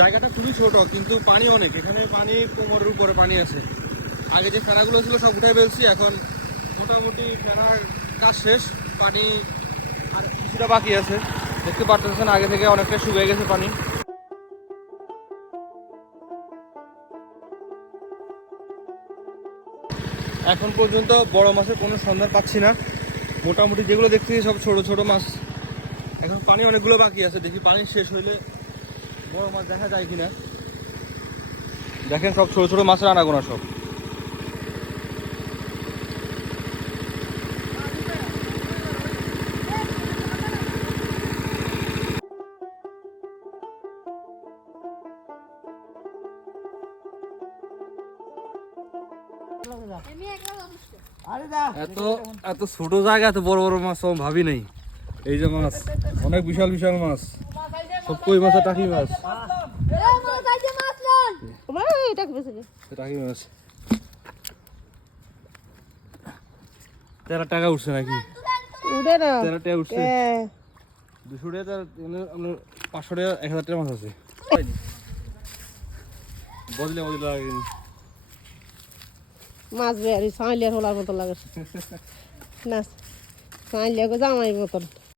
জায়গাটা খুবই ছোট কিন্তু পানি অনেক, এখানে পানি কোমরের উপরে পানি আছে। আগে যে ফেনাগুলো ছিল সব উঠাই ফেলছি, এখন মোটামুটি ফেনার কাজ শেষ, পানি আর কিছুটা বাকি আছে। দেখতে পাচ্ছেন আগে থেকে অনেকটা শুকিয়ে গেছে পানি। এখন পর্যন্ত বড় মাছের কোনো সন্ধান পাচ্ছি না, মোটামুটি যেগুলো দেখছি সব ছোট ছোট মাছ। এখন পানি অনেকগুলো বাকি আছে, দেখি পানি শেষ হইলে বড় মাছ দেখা যায় কিনা। দেখেন সব ছোট ছোট মাছের আনাগোনা সব। এত এত ছোট জায়গা এত বড় বড় মাছ ভাবি নাই। এই যে মাছ, অনেক বিশাল বিশাল মাছ, সব কই মাছ, টাকি মাছ, টাকি মাছ। 13 টাকা উঠছে নাকি? 13 টাকা উঠছে, 200 টাকা, 500 টাকা, 1000 টাকা মাছ আছে। বদলে বদলে লাগে মাছ বেয়ারি সাইলিয়ার হলার মতো লাগে না, সাইলিয়া গো জামাই মতন।